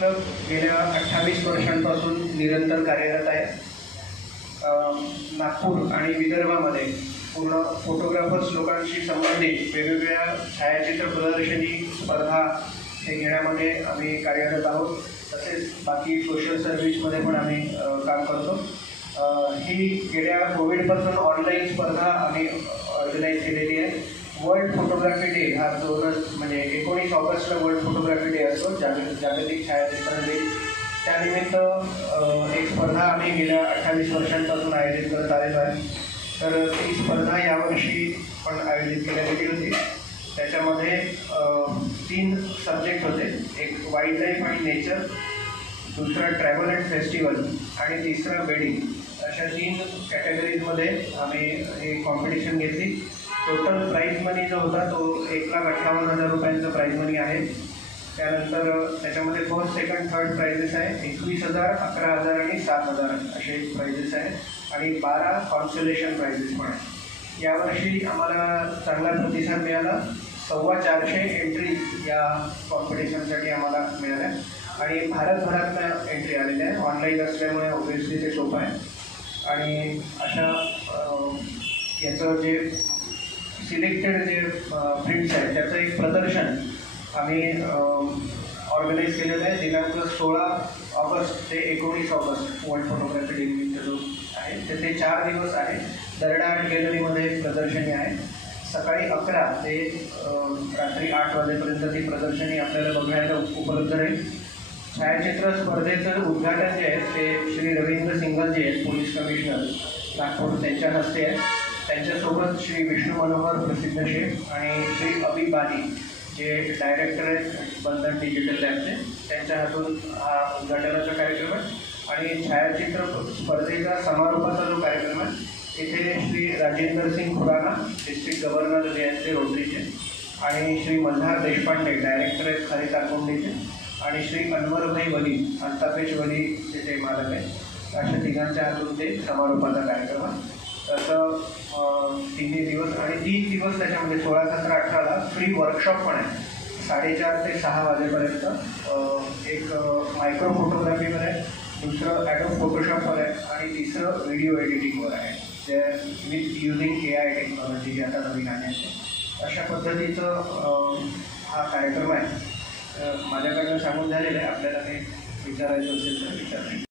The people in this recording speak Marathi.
क्लब गेल्या 28 वर्षांपासून निरंतर कार्यरत आहे। नागपूर आणि विदर्भामध्ये पूर्ण फोटोग्राफर्स लोकांशी संबंधित वेगवेगळ्या छायाचित्र प्रदर्शनी स्पर्धा हे घेण्यामध्ये आम्ही कार्यरत आहोत। तसेच बाकी सोशल सर्व्हिसमध्ये पण आम्ही काम करतो। ही गेल्या कोविडपासून ऑनलाईन स्पर्धा आम्ही ऑर्गनाईज केलेली आहे। वर्ल्ड फोटोग्राफी डे हा म्हणजे 19 ऑगस्टला वर्ल्ड फोटोग्राफी डे असतो, जागतिक छायाचित्र डे। त्यानिमित्त एक स्पर्धा आम्ही गेल्या 28 वर्षांपासून आयोजित करत आलेलो आहे। तर ती स्पर्धा यावर्षी पण आयोजित केली गेली होती। त्याच्यामध्ये 3 सब्जेक्ट होते, एक वाईल्ड लाईफ आणि नेचर, दुसरा ट्रॅव्हल अँड फेस्टिवल आणि तिसरा वेडिंग। अशा 3 कॅटेगरीजमध्ये आम्ही ही कॉम्पिटिशन घेतली। टोटल प्राईज मनी जो होता तो 1,58,000 रुपयांचा प्राईज मनी आहे। त्यानंतर त्याच्यामध्ये फर्स्ट, सेकंड, थर्ड प्राइजेस आहे। 21,000, 11,000 आणि 7,000 असे प्राइजेस आहेत आणि 12 कॉन्सोलेशन प्राइजेस पण आहेत। यावर्षी आम्हाला चांगला प्रतिसाद मिळाला। 450 एंट्रीज या कॉम्पिटिशनसाठी आम्हाला मिळाल्या आणि भारतभरातून एंट्री आलेल्या आहे। ऑनलाईन असल्यामुळे ऑब्व्हियसली ते सोपं आहे। आणि अशा याचं जे सिलेक्टेड जे प्रिंट्स आहेत त्याचं एक प्रदर्शन आम्ही ऑर्गनाईज केलेलं आहे। दिनांक 16 ऑगस्ट ते 19 ऑगस्ट वर्ल्ड फोटोग्राफी डे निमित्त जो आहे ते 4 दिवस आहे। दर्डा आर्ट गॅलरीमध्ये प्रदर्शनी आहे। सकाळी 11 ते रात्री 8 वाजेपर्यंत ती प्रदर्शनी आपल्याला बघायला उपलब्ध राहील। छायाचित्र स्पर्धेचं उद्घाटन जे आहे ते श्री रवींद्र सिंघल जे आहेत, पोलीस कमिशनर नागपूर, त्यांच्या हस्ते आहे। त्यांच्यासोबत श्री विष्णू मनोहर प्रसिद्ध शेफ आणि श्री अभी बानी जे डायरेक्टर आहेत बंधन डिजिटल लॅबचे, त्यांच्या हातून हा उद्घाटनाचा कार्यक्रम आहे। आणि छायाचित्र स्पर्धेचा समारोपाचा जो कार्यक्रम आहे इथे श्री राजेंद्र सिंग खुराना डिस्ट्रिक्ट गव्हर्नर जे आहेत ते रोटरीचे, आणि श्री मल्हार देशपांडे डायरेक्टर आहेत खाली तारकुंडीचे, आणि श्री अनवरभाई वली अल्ताफेश वली ते मालक आहेत। अशा तिघांच्या हातून ते समारोपाचा कार्यक्रम आहे। तसं 3 दिवस आणि 3 दिवस त्याच्यामध्ये 16, 17, 18ला फ्री वर्कशॉप पण आहे। 4:30 ते 6 वाजेपर्यंत एक मायक्रो फोटोग्राफीवर आहे, दुसरं ॲडोब फोटोशॉपवर आहे आणि तिसरं व्हिडिओ एडिटिंगवर आहे, जे विथ युझिंग AI टेक्नॉलॉजी जे आता नवीन आहे। अशा पद्धतीचं हा कार्यक्रम आहे। माझ्याकडनं सांगून झालेलं आहे। आपल्याला काही विचारायचं असेल तर विचारायचं।